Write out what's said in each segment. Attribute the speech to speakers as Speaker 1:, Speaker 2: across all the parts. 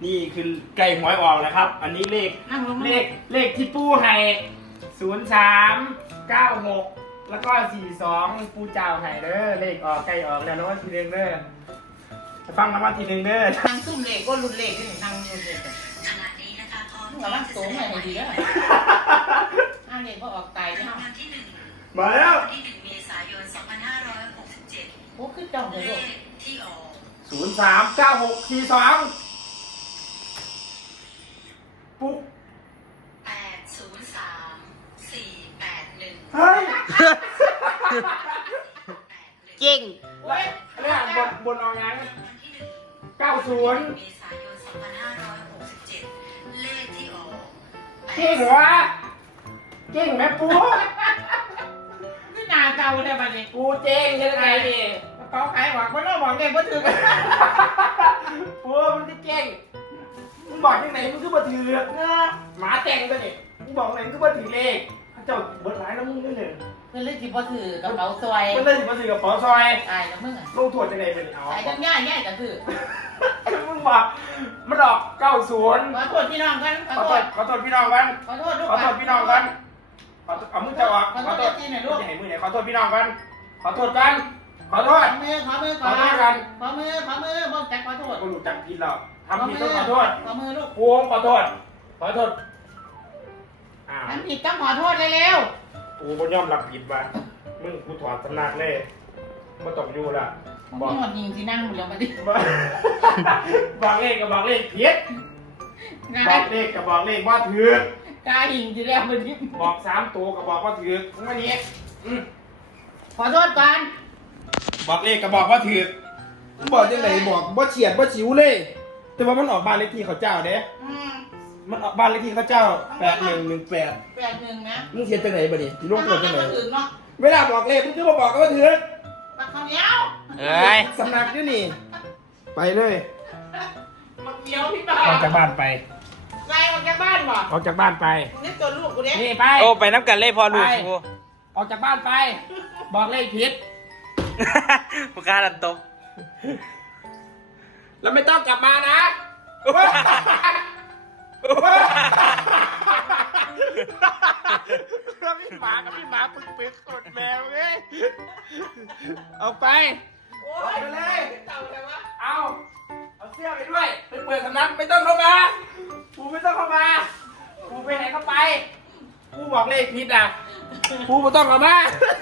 Speaker 1: นี่คือไก่หวยออกนะครับอันนี้เลขที่ปูให้0396แล้วก็42ปูเจ้าให้เด้อเลขออกไก่ออกแล้วรางวัลที่ 1เด้อไปฟังรางวัลที่ 1เด้อ
Speaker 2: นางซุ่มเลขก็รุ่นเลขนี่นางรุ่นเลขขนาดนี้นะคะพร้อมระวังสูงหน่อยให้ดีแล้วเลขก็ออกไตแล้ว
Speaker 1: มาแล้ว
Speaker 2: ที่1 เมษายน 2567โอ้ขึ้นจ้องเลยลูกที่ออก
Speaker 1: 039642ปุ๊บ
Speaker 2: 803481
Speaker 1: เฮ้ย
Speaker 3: เก่ง
Speaker 1: เรื่องบนออกยัง90
Speaker 2: เมษายน 2567เลขที่ออก
Speaker 1: เก่งวะเก่งแม่ปู
Speaker 2: นี่นาเก่าเลยบัดนี้
Speaker 1: ปูเจ๊งยังไงดิ
Speaker 2: กระเป๋าขายหวังว่าเราบอกเลขว่าถือกัน
Speaker 1: ปูมันจะเก่งมึงบอกยังไงมึงคือบ่ถือหมาแต่งตัวนี่มึงบอกไหนมึงคือบ่ถือเลขเจ้าเบิดหลายแล้วมึงนี่หนึ่ง
Speaker 2: เพื่อนเลขที่บ่ถือกระเป๋าซวย
Speaker 1: มันเลยมาถือกับปอซอย
Speaker 2: ตายแล้วมึงอ่ะ
Speaker 1: ลงถั่วจะไหนเป็นเอา
Speaker 2: ตายทั้งย่าก็ถือ
Speaker 1: มึงบอกมันออก90
Speaker 2: ขอโทษพี่น้องกัน
Speaker 1: ขอโทษพี่น้องกัน
Speaker 2: ขอโทษลูก
Speaker 1: ขอโทษพี่น้องกันเอามึงจะออก
Speaker 2: ขอโทษที่ไหนลูก
Speaker 1: จะให้มึงไหนขอโทษพี่น้องกันขอโทษกันขอโทษ
Speaker 2: ขอมือขอมือ
Speaker 1: ขอโทษกัน
Speaker 2: ขอมือบ่จักขอโทษ
Speaker 1: กูรู้จักผิดแล้วทำผิดต้องขอโทษ
Speaker 2: ขอมือลูก
Speaker 1: กูขอโทษอ้าว
Speaker 2: ทำผิดต้องขอโทษเร็ว
Speaker 1: กูก็ยอมรับผิดว่ะมึงกูถอดสำนักเลยไม่ต้องอยู่ละ
Speaker 2: ๆมึงหมดยิงสินั่งหมดแล้วมาดิ
Speaker 1: บอกเลขกับบอกเลขผิดบอกเลขกับบอกเลขว่าถือก
Speaker 2: ล้ายิงสิแล้วมาดิ
Speaker 1: บอก3ตัวกับบอกว่าถือกมึงมานี้
Speaker 2: ขอโทษก่อน
Speaker 1: บอกเลขกับบอกว่าถือกมึงบอกยังไงบอกว่าเฉียดว่าฉิวเลย แต่ว่ามันออกบ้านเลขที่เขาเจ้าเด้มันออกบ้านเลขที่เขาเจ้า8118
Speaker 2: 81นะ
Speaker 1: มึงเขียนจังไหนบ่ดิอยู่ลงตัวจังไหน
Speaker 2: ถึงเนาะ
Speaker 1: เวลาบอกเลขมึงคือมาบอกกันว่าถือก
Speaker 2: ปากข้าวเหนียว
Speaker 3: เอ้ย
Speaker 1: สำนักนี่นี่ไปเลย
Speaker 2: มักเหนียวพี่บ่า
Speaker 1: ออกจากบ้านไป
Speaker 2: ไล่ออกจากบ้านบ่
Speaker 1: ออกจากบ้านไป
Speaker 2: นี่ตัวลูกกูเนี่ย
Speaker 1: นี่ไป
Speaker 3: โอ้ไปน้ำกันเลยพอลูกกู
Speaker 1: ออกจากบ้านไป บอกเลขผิด
Speaker 3: ผู้การดันตบ
Speaker 1: แล้วไม่ต้องกลับมานะพี่หมากับพี่หมาปึกกดแมวเว้ยเอาไป
Speaker 2: โอ้ย
Speaker 1: ไปเลย
Speaker 2: เต่าเลยวะ
Speaker 1: เอาเสื้อไปด้วยไปเปิดสำนักไม่ต้องเข้ามากูไม่ต้องเข้ามากูไปไหนเข้าไปกูบอกเลขผิดอ่ะกูไม่ต้องเข้ามา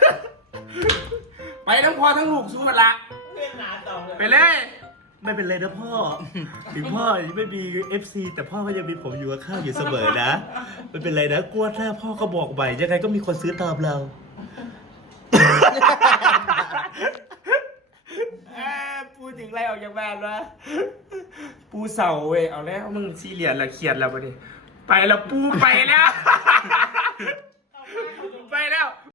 Speaker 1: ไปทั้งพ่อทั้งลูกสู้มันละ
Speaker 2: เล่นหนาเต่าเลย
Speaker 1: ไปเลย
Speaker 4: ไม่เป็นไรนะพ่อ ถึงพ่อไม่มี FC แต่พ่อก็ยังมีผมอยู่ข้างๆอยู่เสมอนะ ไม่เป็นไรนะกลัวถ้าพ่อก็บอกใหม่ยังไงก็มีคนซื้อตามเรา
Speaker 1: พูดถึงไรออกจากบ้านวะปูเสาเว้ยเอาแล้วมึงซีเรียสละเครียดแล้วปะดิไปแล้วปูไปแล้ว